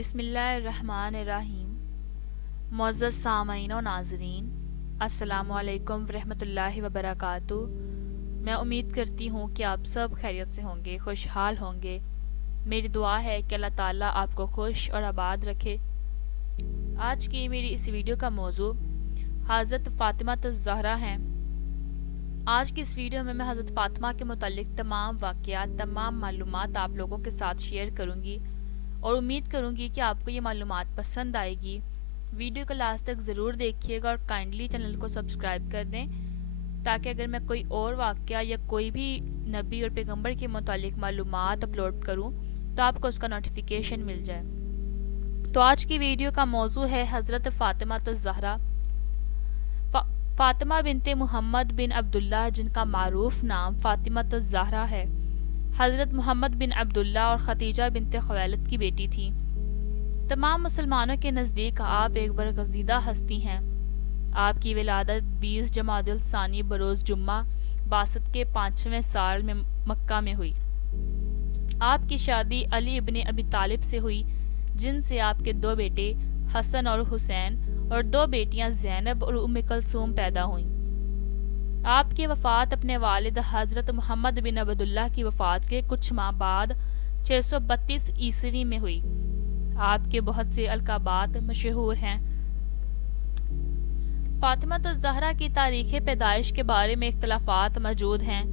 بسم اللہ الرحمن الرحیم۔ معزز سامعین و ناظرین، السلام علیکم ورحمۃ اللہ وبرکاتہ۔ میں امید کرتی ہوں کہ آپ سب خیریت سے ہوں گے، خوشحال ہوں گے۔ میری دعا ہے کہ اللہ تعالیٰ آپ کو خوش اور آباد رکھے۔ آج کی میری اس ویڈیو کا موضوع حضرت فاطمہ الزہرا ہے۔ آج کی اس ویڈیو میں حضرت فاطمہ کے متعلق تمام واقعات، تمام معلومات آپ لوگوں کے ساتھ شیئر کروں گی اور امید کروں گی کہ آپ کو یہ معلومات پسند آئے گی۔ ویڈیو کو لاسٹ تک ضرور دیکھیے گا اور کائنڈلی چینل کو سبسکرائب کر دیں تاکہ اگر میں کوئی اور واقعہ یا کوئی بھی نبی اور پیغمبر کے متعلق معلومات اپلوڈ کروں تو آپ کو اس کا نوٹیفیکیشن مل جائے۔ تو آج کی ویڈیو کا موضوع ہے حضرت فاطمہ الزہرا۔ فاطمہ بنت محمد بن عبداللہ، جن کا معروف نام فاطمہ الزہرا ہے، حضرت محمد بن عبداللہ اور خدیجہ بنت خویلد کی بیٹی تھی۔ تمام مسلمانوں کے نزدیک آپ ایک برگزیدہ ہستی ہیں۔ آپ کی ولادت 20 جمادی الثانی بروز جمعہ بعثت کے 5ویں سال میں مکہ میں ہوئی۔ آپ کی شادی علی ابن ابی طالب سے ہوئی، جن سے آپ کے 2 بیٹے حسن اور حسین اور 2 بیٹیاں زینب اور ام کلثوم پیدا ہوئیں۔ آپ کی وفات اپنے والد حضرت محمد بن عبداللہ کی وفات کے کچھ ماہ بعد 632 عیسوی میں ہوئی۔ آپ کے بہت سے القابات مشہور ہیں۔ فاطمہ الزہرا کی تاریخ پیدائش کے بارے میں اختلافات موجود ہیں۔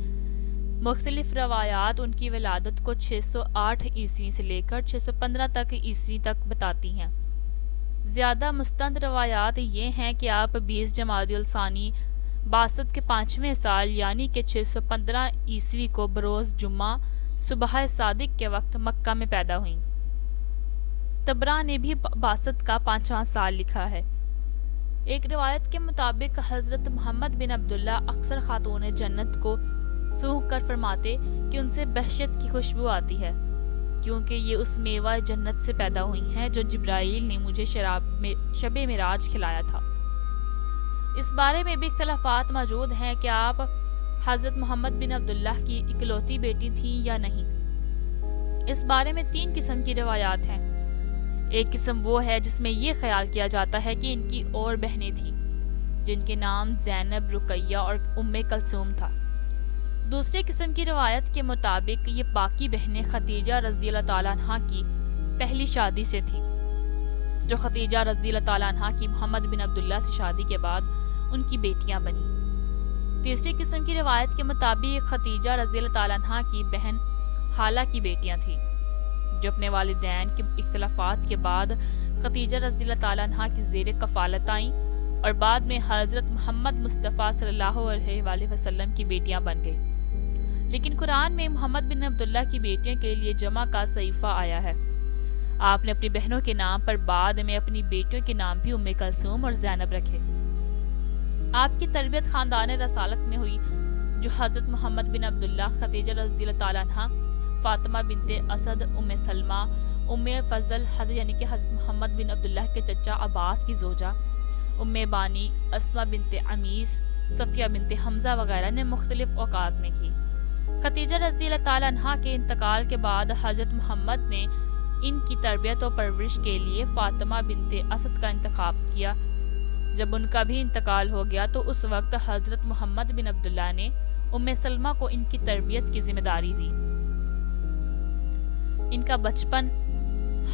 مختلف روایات ان کی ولادت کو 608 عیسوی سے لے کر 615 عیسوی تک بتاتی ہیں۔ زیادہ مستند روایات یہ ہیں کہ آپ 20 جمادی الثانی بعثت کے 5ویں سال یعنی کہ 615 عیسوی کو بروز جمعہ صبح صادق کے وقت مکہ میں پیدا ہوئیں۔ طبرا نے بھی بعثت کا 5واں سال لکھا ہے۔ ایک روایت کے مطابق حضرت محمد بن عبداللہ اکثر خاتون جنت کو سونگھ کر فرماتے کہ ان سے بہشت کی خوشبو آتی ہے، کیونکہ یہ اس میوہ جنت سے پیدا ہوئی ہیں جو جبرائیل نے مجھے شب معراج کھلایا تھا۔ اس بارے میں بھی اختلافات موجود ہیں کہ آپ حضرت محمد بن عبداللہ کی اکلوتی بیٹی تھیں یا نہیں۔ اس بارے میں 3 قسم کی روایات ہیں۔ ایک قسم وہ ہے جس میں یہ خیال کیا جاتا ہے کہ ان کی اور بہنیں تھیں، جن کے نام زینب، رقیہ اور ام کلثوم تھا۔ دوسری قسم کی روایت کے مطابق یہ باقی بہنیں خدیجہ رضی اللہ تعالیٰ عنہ کی پہلی شادی سے تھیں، جو خدیجہ رضی اللہ تعالیٰ عنہ کی محمد بن عبداللہ سے شادی کے بعد ان کی بیٹیاں بنیں۔ تیسری قسم کی روایت کے مطابق خدیجہ رضی اللہ تعالیٰ عنہ کی بہن حالہ کی بیٹیاں تھیں، جو اپنے والدین کے اختلافات کے بعد خدیجہ رضی اللہ تعالیٰ عنہ کی زیر کفالت آئیں اور بعد میں حضرت محمد مصطفیٰ صلی اللہ علیہ وآلہ وسلم کی بیٹیاں بن گئیں۔ لیکن قرآن میں محمد بن عبداللہ کی بیٹیوں کے لیے جمع کا صحیفہ آیا ہے۔ آپ نے اپنی بہنوں کے نام پر بعد میں اپنی بیٹیوں کے نام بھی ام کلثوم اور زینب رکھے۔ آپ کی تربیت خاندان رسالت میں ہوئی، جو حضرت محمد بن عبداللہ، خدیجہ رضی اللہ تعالیٰ عنہ، فاطمہ بنت اسد، ام سلمہ، ام فضل، یعنی کہ حضرت محمد بن عبداللہ کے چچا عباس کی زوجہ، ام بانی، اسماء بنت عمیس، صفیہ بنت حمزہ وغیرہ نے مختلف اوقات میں کی۔ خدیجہ رضی اللہ تعالیٰ عنہ کے انتقال کے بعد حضرت محمد نے ان کی تربیت و پرورش کے لیے فاطمہ بنت اسد کا انتخاب کیا۔ جب ان کا بھی انتقال ہو گیا تو اس وقت حضرت محمد بن عبداللہ نے ام سلمہ کو ان کی تربیت کی ذمہ داری دی۔ ان کا بچپن۔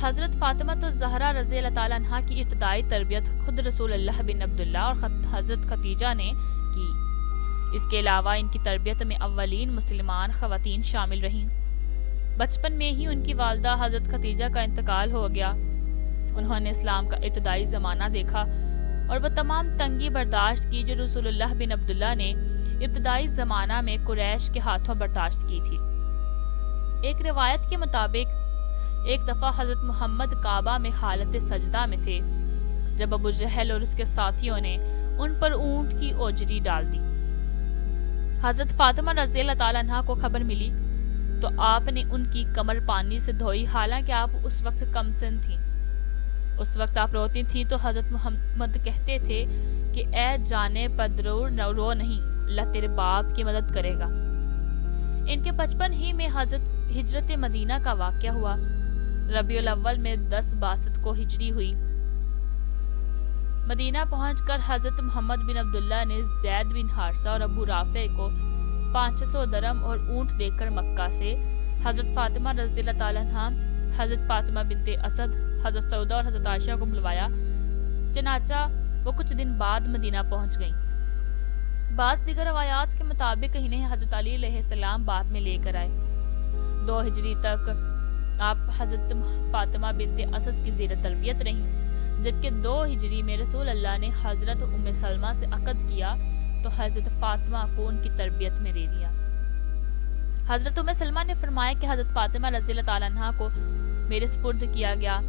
حضرت فاطمہ الزہرا رضی اللہ تعالیٰ عنہ کی ابتدائی تربیت خود رسول اللہ بن عبداللہ اور حضرت خدیجہ نے کی۔ اس کے علاوہ ان کی تربیت میں اولین مسلمان خواتین شامل رہیں۔ بچپن میں ہی ان کی والدہ حضرت خدیجہ کا انتقال ہو گیا۔ انہوں نے اسلام کا ابتدائی زمانہ دیکھا اور وہ تمام تنگی برداشت کی جو رسول اللہ بن عبداللہ نے ابتدائی زمانہ میں قریش کے ہاتھوں برداشت کی تھی۔ ایک روایت کے مطابق ایک دفعہ حضرت محمد کعبہ میں حالت سجدہ میں تھے جب ابو جہل اور اس کے ساتھیوں نے ان پر اونٹ کی اوجری ڈال دی۔ حضرت فاطمہ رضی اللہ تعالیٰ عنہ کو خبر ملی تو آپ نے ان کی کمر پانی سے دھوئی، حالانکہ آپ اس وقت کم سن تھیں۔ اس وقت آپ روتی تھیں تو حضرت محمد کہتے تھے کہ اے جانے پدرور، رو نہیں، اللہ تیرے باپ کی مدد کرے گا۔ ان کے بچپن ہی میں حضرت ہجرت مدینہ کا واقعہ ہوا۔ ربیع الاول میں 10 کو ہجری ہوئی۔ مدینہ پہنچ کر حضرت محمد بن عبداللہ نے زید بن حارثہ اور ابو رافع کو 500 درم اور اونٹ دے کر مکہ سے حضرت فاطمہ رضی اللہ تعالیٰ عنہ، حضرت فاطمہ بنت اسد، حضرت سعودہ اور حضرت عائشہ کو بلوایا۔ چنانچہ وہ کچھ دن بعد مدینہ پہنچ گئیں۔ بعض دیگر روایات کے مطابق انہیں حضرت علی علیہ السلام بعد میں لے کر آئے۔ 2 ہجری تک آپ حضرت فاطمہ بنت اسد کی زیر تربیت رہیں، جبکہ 2 ہجری میں رسول اللہ نے حضرت ام سلمہ سے عقد کیا تو حضرت فاطمہ کو ان کی تربیت میں دے دیا۔ حضرت ام سلمہ نے فرمایا کہ حضرت فاطمہ رضی اللہ تعالیٰ عنہ کو میرے سپرد کیا گیا۔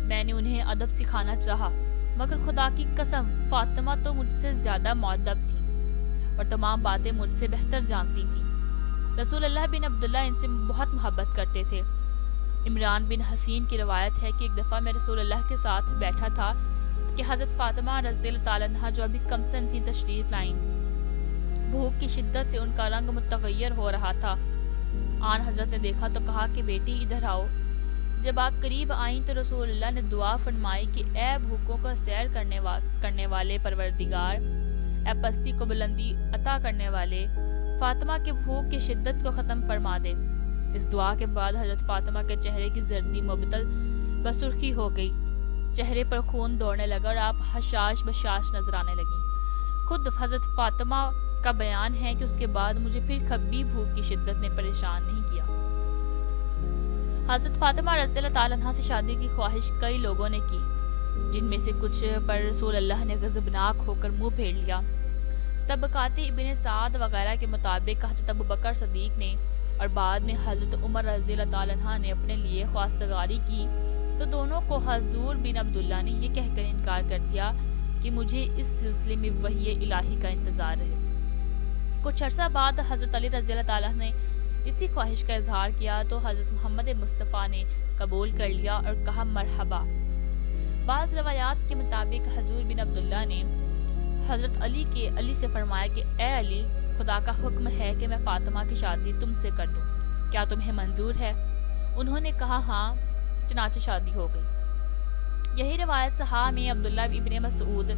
میں نے انہیں ادب سکھانا چاہا، مگر خدا کی قسم فاطمہ تو مجھ سے زیادہ مؤدب تھی اور تمام باتیں مجھ سے بہتر جانتی تھیں۔ رسول اللہ بن عبداللہ ان سے بہت محبت کرتے تھے۔ عمران بن حسین کی روایت ہے کہ ایک دفعہ میں رسول اللہ کے ساتھ بیٹھا تھا کہ حضرت فاطمہ رضی اللہ تعالیٰ عنہ جو ابھی کمسن تھیں تشریف لائیں۔ بھوک کی شدت سے ان کا رنگ متغیر ہو رہا تھا۔ آن حضرت نے دیکھا تو کہا کہ بیٹی ادھر آؤ۔ جب آپ قریب آئیں تو رسول اللہ نے دعا فرمائی کہ اے بھوکوں کا سیر کرنے والے پروردگار، اے پستی کو بلندی عطا کرنے والے، فاطمہ کے بھوک کی شدت کو ختم فرما دے۔ اس دعا کے بعد حضرت فاطمہ کے چہرے کی زردی مبتل بسرخی ہو گئی، چہرے پر خون دوڑنے لگا اور آپ حشاش بشاش نظر آنے لگیں۔ خود حضرت فاطمہ کا بیان ہے کہ اس کے بعد مجھے پھر کبھی بھوک کی شدت نے پریشان نہیں کیا۔ حضرت فاطمہ رضی اللہ تعالیٰ عنہ سے شادی کی خواہش کئی لوگوں نے کی، جن میں سے کچھ پر رسول اللہ نے غضبناک ہو کر منہ پھیر لیا۔ طبقات ابن سعد وغیرہ کے مطابق حضرت ابوبکر صدیق نے اور بعد میں حضرت عمر رضی اللہ تعالیٰ عنہ نے اپنے لیے خواستگاری کی تو دونوں کو حضور بن عبداللہ نے یہ کہہ کر انکار کر دیا کہ مجھے اس سلسلے میں وحی الہی کا انتظار ہے۔ کچھ عرصہ بعد حضرت علی رضی اللہ تعالیٰ نے اسی خواہش کا اظہار کیا تو حضرت محمد مصطفیٰ نے قبول کر لیا اور کہا مرحبا۔ بعض روایات کے مطابق حضور بن عبداللہ نے حضرت علی سے فرمایا کہ اے علی، خدا کا حکم ہے کہ میں فاطمہ کی شادی تم سے کر دوں، کیا تمہیں منظور ہے؟ انہوں نے کہا ہاں، چنانچہ شادی ہو گئی۔ یہی روایت صحابہ میں عبداللہ ابن مسعود،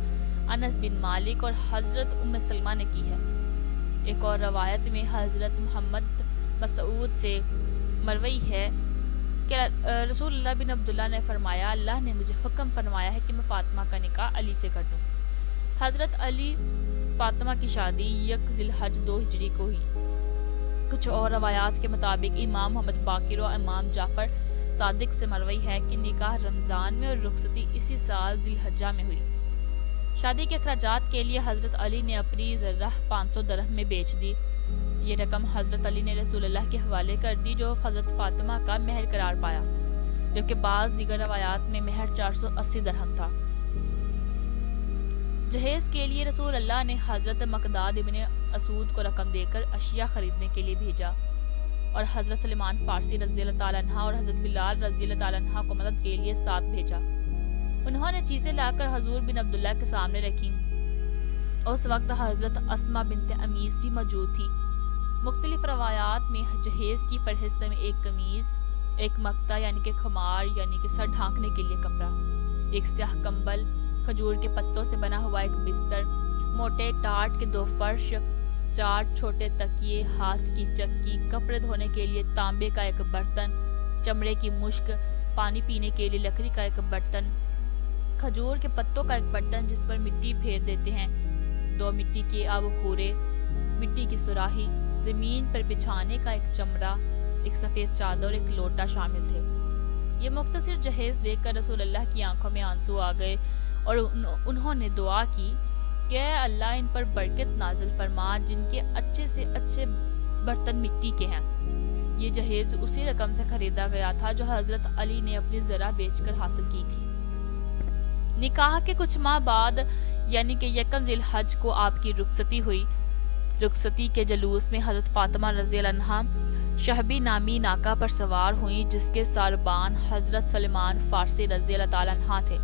انس بن مالک اور حضرت ام سلمہ نے کی ہے۔ ایک اور روایت میں حضرت محمد مسعود سے مروی ہے کہ رسول اللہ بن عبداللہ نے فرمایا اللہ نے مجھے حکم فرمایا ہے کہ میں فاطمہ کا نکاح علی سے کر دوں۔ حضرت علی فاطمہ کی شادی 1 ذی الحج 2 ہجری کو ہوئی۔ کچھ اور روایات کے مطابق امام محمد باقر و امام جعفر صادق سے مروی ہے کہ نکاح رمضان میں اور رخصتی اسی سال ذی الحجہ میں ہوئی۔ شادی کے اخراجات کے لیے حضرت علی نے اپنی زرہ 500 درہم میں بیچ دی۔ یہ رقم حضرت علی نے رسول اللہ کے حوالے کر دی جو حضرت فاطمہ کا مہر قرار پایا، جبکہ بعض دیگر روایات میں مہر 480 درہم تھا۔ جہیز کے لیے رسول اللہ نے حضرت مقداد ابن اسود کو رقم دے کر اشیاء خریدنے کے لیے بھیجا اور حضرت سلمان فارسی رضی اللہ تعالیٰ عنہ اور حضرت بلال رضی اللہ تعالیٰ عنہ کو مدد کے لیے ساتھ بھیجا۔ انہوں نے چیزیں لا کر حضور بن عبداللہ کے سامنے رکھیں۔ اس وقت حضرت اسماء بنت امیس بھی موجود تھی۔ مختلف روایات میں جہیز کی فہرست میں ایک قمیض، ایک مکتا یعنی کہ خمار یعنی کہ سر ڈھانکنے کے لیے کپڑا، ایک سیاہ کمبل، کھجور کے پتوں سے بنا ہوا ایک بستر، موٹے ٹاٹ کے 2 فرش، 4 چھوٹے تکیے، ہاتھ کی چکی، کپڑے دھونے کے لیے تانبے کا ایک برتن، چمڑے کی مشک، پانی پینے کے لیے لکڑی کا ایک برتن، کھجور کے پتوں کا ایک برتن جس پر مٹی پھیر دیتے ہیں، 2 مٹی کے آب پورے، مٹی کی سراہی، زمین پر بچھانے کا ایک چمڑا، ایک سفید چادر اور ایک لوٹا شامل تھے۔ یہ مختصر جہیز دیکھ کر رسول اللہ کی آنکھوں میں آنسو آ گئے اور انہوں نے دعا کی کہ اے اللہ ان پر برکت نازل فرما جن کے اچھے سے اچھے برتن مٹی کے ہیں۔ یہ جہیز اسی رقم سے خریدا گیا تھا جو حضرت علی نے اپنی زرہ بیچ کر حاصل کی تھی۔ نکاح کے کچھ ماہ بعد یعنی کہ 1 ذی الحج کو آپ کی رخصتی ہوئی۔ رخصتی کے جلوس میں حضرت فاطمہ رضی اللہ عنہ شہبی نامی ناکہ پر سوار ہوئیں جس کے ساربان حضرت سلمان فارسی رضی اللہ تعالیٰ عنہ تھے۔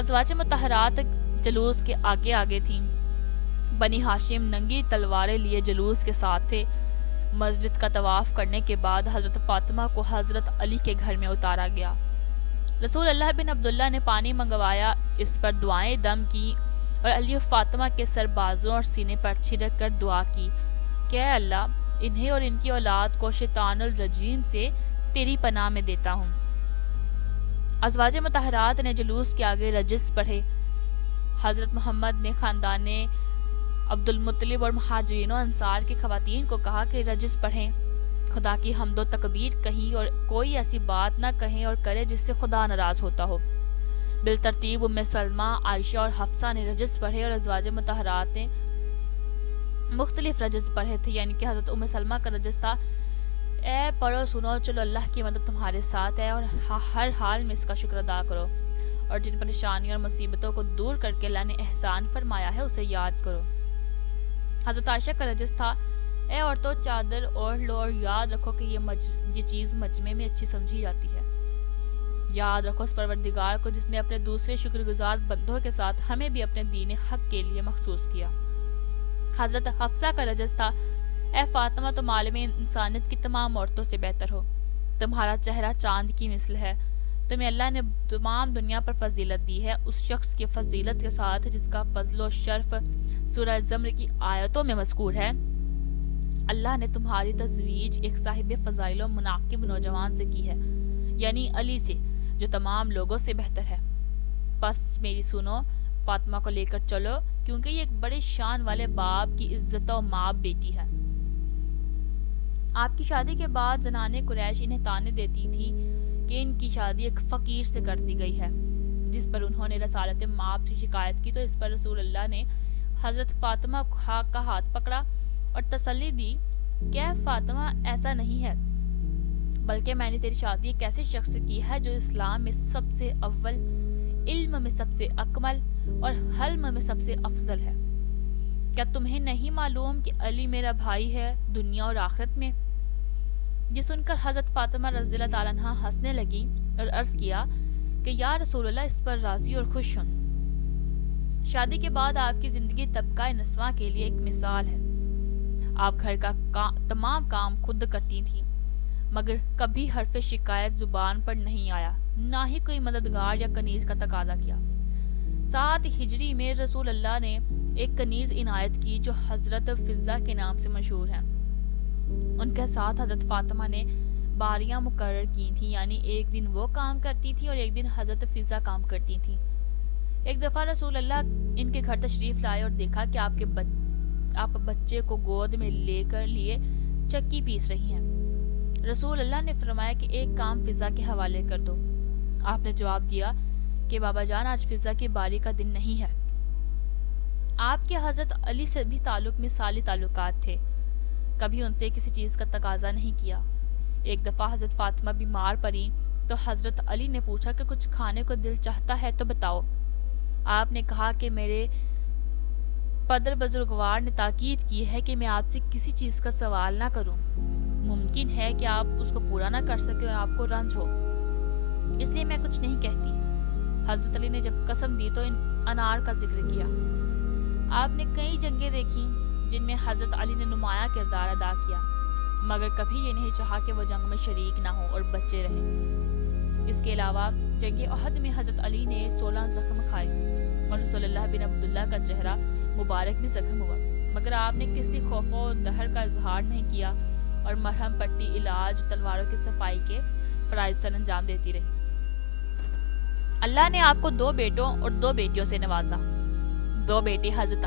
ازواج مطہرات جلوس کے آگے آگے تھیں۔ بنی ہاشم ننگی تلواریں لیے جلوس کے ساتھ تھے۔ مسجد کا طواف کرنے کے بعد حضرت فاطمہ کو حضرت علی کے گھر میں اتارا گیا۔ رسول اللہ بن عبداللہ نے پانی منگوایا، اس پر دعائیں دم کی اور علی و فاطمہ کے سر، بازوں اور سینے پر چھڑک کر دعا کی کہ اے اللہ، انہیں اور ان کی اولاد کو شیطان الرجیم سے تیری پناہ میں دیتا ہوں۔ ازواج مطہرات نے جلوس کے آگے رجس پڑھے۔ حضرت محمد نے خاندان عبد المطلب اور مہاجرین و انصار کی خواتین کو کہا کہ رجس پڑھیں، خدا کی حمد و تکبیر کہیں اور کوئی ایسی بات نہ کہیں اور کرے جس سے خدا ناراض ہوتا ہو۔ بالترتیب ام سلمہ، عائشہ اور حفصہ نے رجس پڑھے اور ازواج مطہرات نے مختلف رجس پڑھے تھے، یعنی کہ حضرت ام سلمہ کا رجس تھا اے پڑھو سنو چلو اللہ کی مدد تمہارے ساتھ ہے اور ہر حال میں اس کا شکر ادا کرو، اور جن پریشانیوں اور مصیبتوں کو دور کر کے اللہ نے احسان فرمایا ہے اسے یاد کرو۔ حضرت عائشہ کا رجس تھا اے عورتوں چادر اوڑھ لو اور یاد رکھو کہ یہ چیز مجمع میں اچھی سمجھی جاتی ہے۔ یاد رکھو اس پروردگار کو جس نے اپنے دوسرے شکر گزار بندوں کے ساتھ ہمیں بھی اپنے دین حق کے لیے مخصوص کیا۔ حضرت حفصہ کا رجس تھا اے فاطمہ، تم عالم انسانیت کی تمام عورتوں سے بہتر ہو، تمہارا چہرہ چاند کی مثل ہے، تمہیں اللہ نے تمام دنیا پر فضیلت دی ہے اس شخص کی فضیلت کے ساتھ جس کا فضل و شرف سورہ زمر کی آیتوں میں مذکور ہے۔ اللہ نے تمہاری تزویج ایک صاحب فضائل و مناقب نوجوان سے کی ہے، یعنی علی سے، جو تمام لوگوں سے بہتر ہے۔ پس میری سنو، فاطمہ کو لے کر چلو، کیونکہ یہ ایک بڑے شان والے باپ کی عزت و مآب بیٹی ہے۔ آپ کی شادی کے بعد زنانِ قریش انہیں طعنے دیتی تھی کہ ان کی شادی ایک فقیر سے کر دی گئی ہے، جس پر انہوں نے رسالت مآب سے شکایت کی تو اس پر رسول اللہ نے حضرت فاطمہ کا ہاتھ پکڑا اور تسلی دی کہ اے فاطمہ، ایسا نہیں ہے، بلکہ میں نے تیری شادی ایک ایسے شخص سے کی ہے جو اسلام میں سب سے اول، علم میں سب سے اکمل اور حلم میں سب سے افضل ہے۔ کیا تمہیں نہیں معلوم کہ علی میرا بھائی ہے دنیا اور آخرت میں؟ یہ سن کر حضرت فاطمہ رضی اللہ تعالیٰ عنہا ہنسنے لگی اور عرض کیا کہ یا رسول اللہ، اس پر راضی اور خوش ہوں۔ شادی کے بعد آپ کی زندگی طبقہ نسواں کے لیے ایک مثال ہے۔ آپ گھر کا تمام کام خود کرتی تھیں، مگر کبھی حرف شکایت زبان پر نہیں آیا، نہ ہی کوئی مددگار یا کنیز کا تقاضا کیا۔ 7 ہجری میں رسول اللہ نے ایک کنیز عنایت کی جو حضرت فضہ کے نام سے مشہور ہے۔ ان کے ساتھ حضرت فاطمہ نے باریاں مقرر کی تھیں، یعنی ایک دن وہ کام کرتی تھی اور ایک دن حضرت فضہ کام کرتی تھی۔ ایک دفعہ رسول اللہ ان کے گھر تشریف لائے اور دیکھا کہ آپ بچے کو گود میں لے کر لیے چکی پیس رہی ہیں۔ رسول اللہ نے فرمایا کہ ایک کام فضہ کے حوالے کر دو۔ آپ نے جواب دیا کہ بابا جان، آج فضہ کی باری کا دن نہیں ہے۔ آپ کے حضرت علی سے بھی تعلق مثالی تعلقات تھے، کبھی ان سے کسی چیز کا تقاضا نہیں کیا۔ ایک دفعہ حضرت فاطمہ بیمار پڑی تو حضرت علی نے پوچھا کہ کچھ کھانے کو دل چاہتا ہے تو بتاؤ۔ آپ نے کہا کہ میرے پدر بزرگوار نے تاکید کی ہے کہ میں آپ سے کسی چیز کا سوال نہ کروں، ممکن ہے کہ آپ اس کو پورا نہ کر سکیں اور آپ کو رنج ہو، اس لیے میں کچھ نہیں کہتی۔ حضرت علی نے جب قسم دی تو انار کا ذکر کیا۔ آپ نے کئی جنگیں دیکھی جن میں حضرت علی نے نمایاں کردار ادا کیا، مگر کبھی یہ نہیں چاہا کہ وہ جنگ میں شریک نہ ہوں اور بچے رہیں۔ اس کے علاوہ جنگ احد میں حضرت علی نے 16 زخم کھائے اور رسول اللہ بن عبداللہ کا چہرہ مبارک بھی زخم ہوا، مگر آپ نے کسی خوف و دہر کا اظہار نہیں کیا اور مرہم پٹی، علاج، تلواروں کی صفائی کے فرائض سر انجام دیتی رہی۔ اللہ نے آپ کو 2 بیٹوں اور 2 بیٹیوں سے نوازا۔ 2 بیٹے حضرت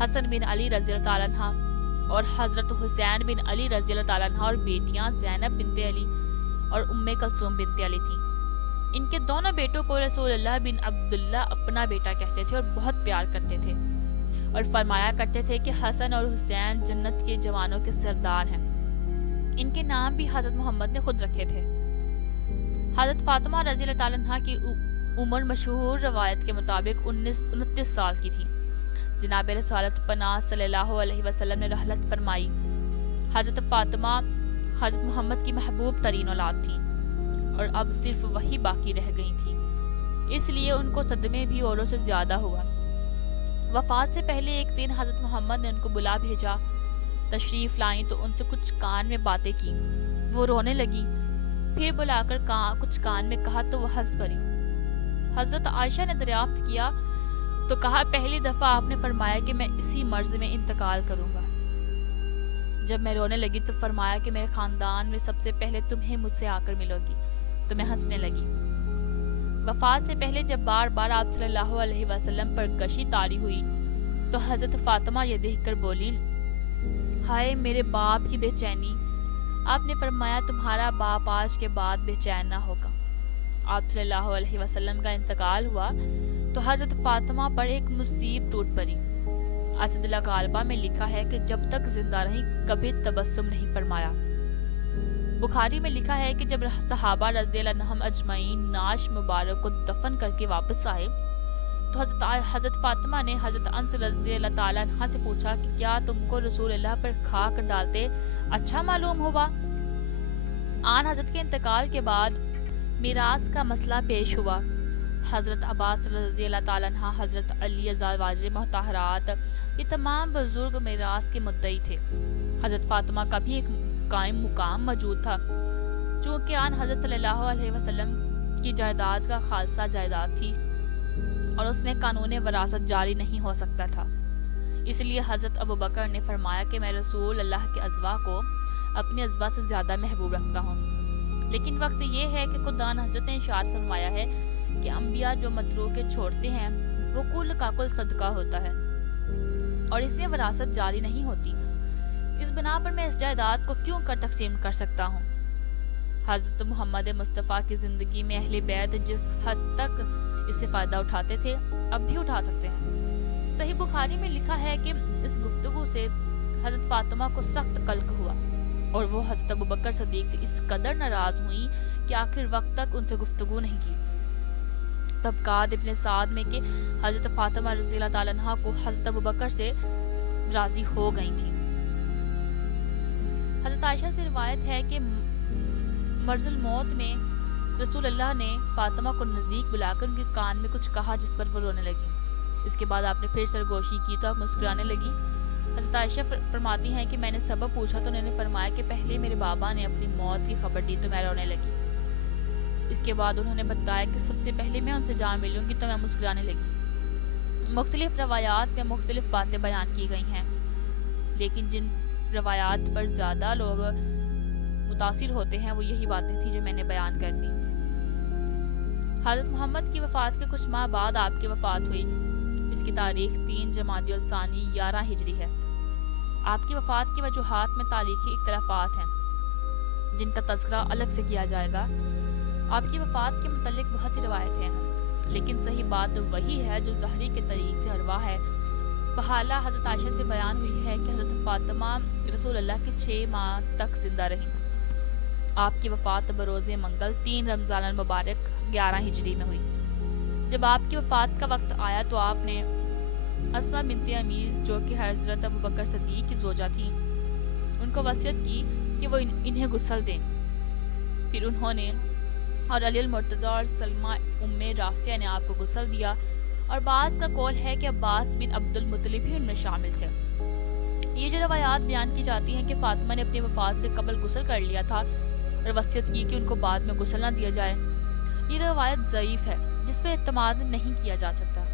حسن بن علی رضی اللہ تعالیٰ عنہ اور حضرت حسین بن علی رضی اللہ تعالیٰ عنہ، اور بیٹیاں زینب بنت علی اور ام کلثوم بنت علی تھیں۔ ان کے دونوں بیٹوں کو رسول اللہ بن عبداللہ اپنا بیٹا کہتے تھے اور بہت پیار کرتے تھے، اور فرمایا کرتے تھے کہ حسن اور حسین جنت کے جوانوں کے سردار ہیں۔ ان کے نام بھی حضرت محمد نے خود رکھے تھے۔ حضرت فاطمہ رضی اللہ تعالیٰ عنہ کی عمر مشہور روایت کے مطابق 29 سال کی تھی۔ جناب رسالت پناہ صلی اللہ علیہ وسلم نے رحلت فرمائی۔ حضرت فاطمہ حضرت محمد کی محبوب ترین اولاد تھی اور اب صرف وہی باقی رہ گئی تھی، اس لیے ان کو صدمے بھی اوروں سے زیادہ ہوا۔ وفات سے پہلے ایک دن حضرت محمد نے ان کو بلا بھیجا تشریف لائیں تو ان سے کچھ کان میں باتیں کی. وہ رونے لگی. پھر بلا کر کچھ کان میں کہا تو وہ ہنس پڑی. حضرت عائشہ نے دریافت کیا تو کہا پہلی دفعہ آپ نے فرمایا کہ میں اسی مرض میں انتقال کروں گا. جب میں رونے لگی تو فرمایا کہ میرے خاندان میں سب سے پہلے تمہیں مجھ سے آ کر ملو گی. تو میں ہنسنے لگی. وفات سے پہلے جب بار بار آپ صلی اللہ علیہ وسلم پر غشی طاری ہوئی تو حضرت فاطمہ یہ دیکھ کر بولی ہائے میرے باپ کی بے چینی. آپ نے فرمایا تمہارا باپ آج کے بعد بے چین نہ ہوگا. آپ صلی اللہ علیہ وسلم کا انتقال ہوا تو حضرت فاطمہ پر ایک مصیب ٹوٹ پڑی. اسد الغالبہ میں لکھا ہے کہ جب تک زندہ رہی کبھی تبسم نہیں فرمایا. بخاری میں لکھا ہے کہ جب صحابہ رضی اللہ عنہم اجمعین نعش مبارک کو دفن کر کے واپس آئے تو حضرت فاطمہ نے حضرت انس رضی اللہ تعالیٰ عنہ سے پوچھا کہ کیا تم کو رسول اللہ پر خاک ڈالتے اچھا معلوم ہوا؟ آن حضرت کے انتقال کے بعد میراث کا مسئلہ پیش ہوا. حضرت عباس رضی اللہ تعالیٰ عنہ، حضرت علی ازواج مطہرات، یہ تمام بزرگ میراث کے مدعی تھے. حضرت فاطمہ کا بھی ایک قائم مقام موجود تھا. چونکہ آن حضرت صلی اللہ علیہ وسلم کی جائیداد کا خالصہ جائیداد تھی اور اس میں قانون وراثت جاری نہیں ہو سکتا تھا، اس لیے حضرت ابوبکر نے فرمایا کہ میں رسول اللہ کے ازواج کو اپنی ازواج سے زیادہ محبوب رکھتا ہوں. لیکن وقت یہ ہے کہ خدا حضرت نے ارشاد فرمایا ہے کہ انبیاء جو متروکے چھوڑتے ہیں وہ کل کا کل صدقہ ہوتا ہے اور اس میں وراثت جاری نہیں ہوتی. اس بنا پر میں اس جائیداد کو کیوں کر تقسیم کر سکتا ہوں؟ حضرت محمد مصطفیٰ کی زندگی میں اہل بیت جس حد تک اس سے فائدہ اٹھاتے تھے اب بھی اٹھا سکتے ہیں. صحیح بخاری میں لکھا ہے کہ اس گفتگو سے حضرت فاطمہ کو سخت قلق ہوا اور وہ حضرت ابوبکر صدیق سے اس قدر ناراض ہوئیں کہ آخر وقت تک ان سے گفتگو نہیں کی. طبقات ابن سعد میں کہ حضرت فاطمہ رضی اللہ تعالیٰ عنہ کو حضرت ابوبکر سے راضی ہو گئی تھیں. حضرت عائشہ سے روایت ہے کہ مرض الموت میں رسول اللہ نے فاطمہ کو نزدیک بلا کر ان کے کان میں کچھ کہا جس پر وہ رونے لگی. اس کے بعد آپ نے پھر سرگوشی کی تو آپ مسکرانے لگی. حضرت عائشہ فرماتی ہیں کہ میں نے سبب پوچھا تو انہوں نے فرمایا کہ پہلے میرے بابا نے اپنی موت کی خبر دی تو میں رونے لگی. اس کے بعد انہوں نے بتایا کہ سب سے پہلے میں ان سے جا ملوں گی تو میں مسکرانے لگی. مختلف روایات میں مختلف باتیں بیان کی گئی ہیں، لیکن جن روایات پر زیادہ لوگ متاثر ہوتے ہیں وہ یہی باتیں تھیں جو میں نے بیان کر دی. حضرت محمد کی وفات کے کچھ ماہ بعد آپ کی وفات ہوئی. اس کی تاریخ 3 جمادی الثانی 11 ہجری ہے. آپ کی وفات کی وجوہات میں تاریخی اختلافات ہیں جن کا تذکرہ الگ سے کیا جائے گا. آپ کی وفات کے متعلق بہت سی روایتیں ہیں، لیکن صحیح بات وہی ہے جو ظاہری کے طریق سے ارواح ہے. بحالہ حضرت عائشہ سے بیان ہوئی ہے کہ حضرت فاطمہ رسول اللہ کے 6 ماہ تک زندہ رہیں. آپ کی وفات بروز منگل 3 رمضان المبارک 11 ہجری میں ہوئی. جب آپ کی وفات کا وقت آیا تو آپ نے اسماء بنت امیس جو کہ حضرت ابوبکر صدیق کی زوجہ تھیں ان کو وصیت کی کہ وہ انہیں غسل دیں. پھر انہوں نے اور علی المرتضیٰ اور سلمہ ام رافعہ نے آپ کو غسل دیا، اور بعض کا قول ہے کہ عباس بن عبد المطلب بھی ان میں شامل تھے. یہ جو روایات بیان کی جاتی ہیں کہ فاطمہ نے اپنی وفات سے قبل غسل کر لیا تھا اور وصیت کی کہ ان کو بعد میں غسل نہ دیا جائے، یہ روایت ضعیف ہے جس پہ اعتماد نہیں کیا جا سکتا.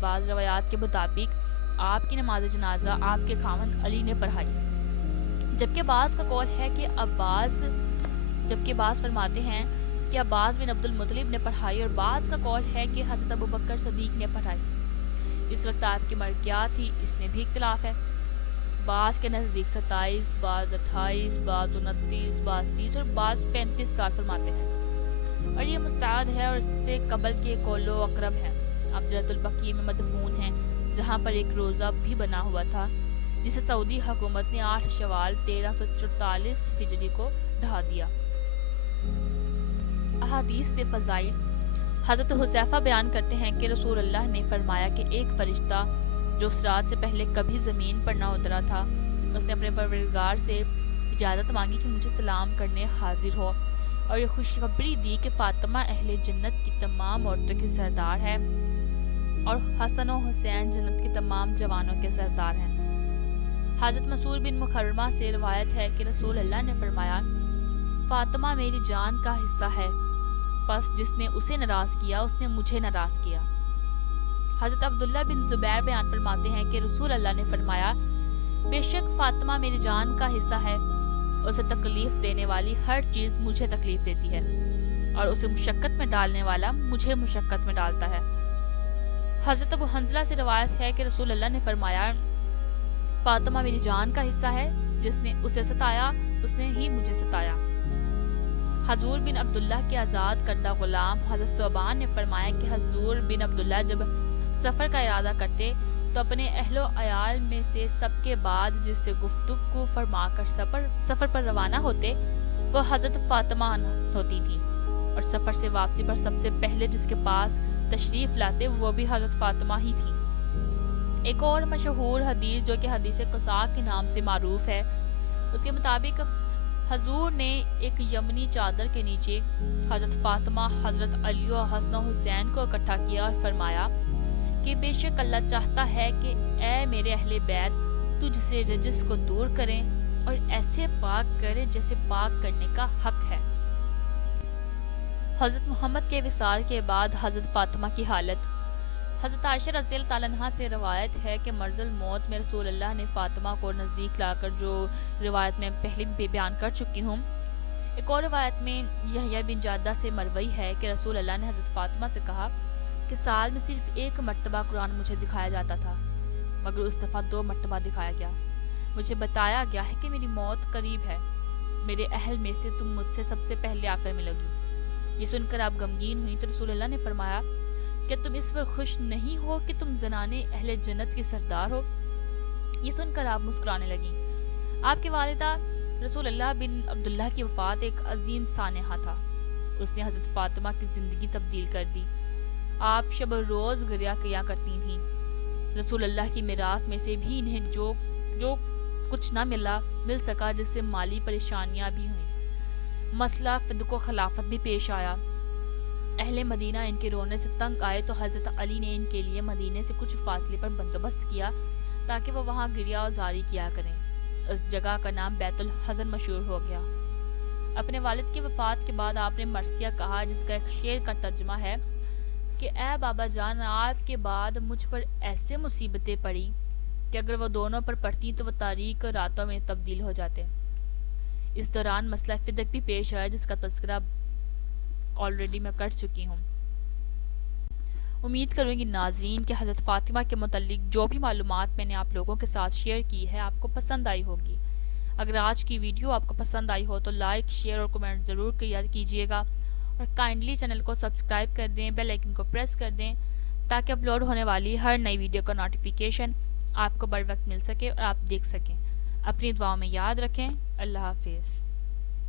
بعض روایات کے مطابق آپ کی نماز جنازہ آپ کے خاوند علی نے پڑھائی، جبکہ بعض کا قول ہے کہ بعض فرماتے ہیں کہ عباس بن عبد المطلب نے پڑھائی، اور بعض کا قول ہے کہ حضرت ابوبکر صدیق نے پڑھائی. اس وقت آپ کی عمر کیا تھی اس میں بھی اختلاف ہے. بعض کے نزدیک 27، بعض 28، بعض 29، بعض 30 اور بعض 35 سال فرماتے ہیں، اور یہ مستعد ہے اور اس سے قبل کے قول و اقرب ہیں. آپ جنت البقیع میں مدفون ہیں جہاں پر ایک روزہ بھی بنا ہوا تھا جسے سعودی حکومت نے 8 شوال 1344 ہجری کو ڈھا دیا. احادیث میں فضائل. حضرت حذیفہ بیان کرتے ہیں کہ رسول اللہ نے فرمایا کہ ایک فرشتہ جو اس رات سے پہلے کبھی زمین پر نہ اترا تھا، اس نے اپنے پروردگار سے اجازت مانگی کہ مجھے سلام کرنے حاضر ہو، اور یہ خوشخبری دی کہ فاطمہ اہل جنت کی تمام عورتوں کی سردار ہے اور حسن و حسین جنت کے تمام جوانوں کے سردار ہیں. حضرت مسعود بن مکرمہ سے روایت ہے کہ رسول اللہ نے فرمایا فاطمہ میری جان کا حصہ ہے، پس جس نے اسے ناراض کیا اس نے مجھے ناراض کیا۔ حضرت عبداللہ بن زبیر بیان فرماتے ہیں کہ رسول اللہ نے فرمایا بے شک فاطمہ میری جان کا حصہ ہے، اسے تکلیف دینے والی ہر چیز مجھے تکلیف دیتی ہے اور اسے مشقت میں ڈالنے والا مجھے مشقت میں ڈالتا ہے۔ حضرت ابو حنظلہ سے روایت ہے کہ رسول اللہ نے فرمایا فاطمہ میری جان کا حصہ ہے، جس نے اسے ستایا اس نے ہی مجھے ستایا۔ حضور بن عبداللہ کے آزاد کردہ غلام حضرت ثوبان نے فرمایا کہ حضور بن عبداللہ جب سفر کا ارادہ کرتے تو اپنے اہل و عیال میں سے سب کے بعد جس سے گفتگو فرما کر سفر پر روانہ ہوتے وہ حضرت فاطمہ ہوتی تھی، اور سفر سے واپسی پر سب سے پہلے جس کے پاس تشریف لاتے وہ بھی حضرت فاطمہ ہی تھی۔ ایک اور مشہور حدیث جو کہ حدیث قصاء کے نام سے معروف ہے، اس کے مطابق حضور نے ایک یمنی چادر کے نیچے حضرت فاطمہ، حضرت علی و حسن و حسین کو اکٹھا کیا اور فرمایا کہ بے شک اللہ چاہتا ہے کہ اے میرے اہل بیت تجھ سے رجس کو دور کریں اور ایسے پاک کرے جیسے پاک کرنے کا حق ہے۔ حضرت محمد کے وصال کے بعد حضرت فاطمہ کی حالت۔ حضرت عائشہ رضی اللہ تعالیٰ عنہا سے روایت ہے کہ مرض الموت میں رسول اللہ نے فاطمہ کو نزدیک لا کر، جو روایت میں پہلے بھی بیان کر چکی ہوں۔ ایک اور روایت میں یحییٰ بن جادہ سے مروی ہے کہ رسول اللہ نے حضرت فاطمہ سے کہا کہ سال میں صرف ایک مرتبہ قرآن مجھے دکھایا جاتا تھا، مگر اس دفعہ 2 مرتبہ دکھایا گیا۔ مجھے بتایا گیا ہے کہ میری موت قریب ہے، میرے اہل میں سے تم مجھ سے سب سے پہلے آ کر ملو گی۔ یہ سن کر آپ غمگین ہوئی تو رسول اللہ نے فرمایا کہ تم اس پر خوش نہیں ہو کہ تم زنانے اہل جنت کی سردار ہو؟ یہ سن کر آپ مسکرانے لگیں۔ آپ کے والدہ رسول اللہ بن عبداللہ کی وفات ایک عظیم سانحہ تھا، اس نے حضرت فاطمہ کی زندگی تبدیل کر دی۔ آپ شب و روز گریا کیا کرتی تھیں۔ رسول اللہ کی میراث میں سے بھی انہیں جو کچھ نہ مل سکا، جس سے مالی پریشانیاں بھی ہوئیں، مسئلہ فدق و خلافت بھی پیش آیا۔ اہل مدینہ ان کے رونے سے تنگ آئے تو حضرت علی نے ان کے لیے مدینے سے کچھ فاصلے پر بندوبست کیا تاکہ وہ وہاں گریا و زاری کیا کریں۔ اس جگہ کا نام بیت الحزن مشہور ہو گیا۔ اپنے والد کی وفات کے بعد آپ نے مرثیہ کہا، جس کا ایک شعر کا ترجمہ ہے کہ اے بابا جان، آپ کے بعد مجھ پر ایسے مصیبتیں پڑی کہ اگر وہ دونوں پر پڑتی تو وہ تاریک راتوں میں تبدیل ہو جاتے۔ اس دوران مسئلہ فدق بھی پیش آیا، جس کا تذکرہ آلریڈی میں کر چکی ہوں۔ امید کروں گی ناظرین کہ حضرت فاطمہ کے متعلق جو بھی معلومات میں نے آپ لوگوں کے ساتھ شیئر کی ہے آپ کو پسند آئی ہوگی۔ اگر آج کی ویڈیو آپ کو پسند آئی ہو تو لائک، شیئر اور کمنٹ ضرور کیجیے گا، اور کائنڈلی چینل کو سبسکرائب کر دیں، بیل آئیکن کو پریس کر دیں تاکہ اپلوڈ ہونے والی ہر نئی ویڈیو کا نوٹیفیکیشن آپ کو بر وقت مل سکے اور آپ دیکھ سکیں۔ اپنی دعاؤں میں یاد رکھیں۔ اللہ حافظ۔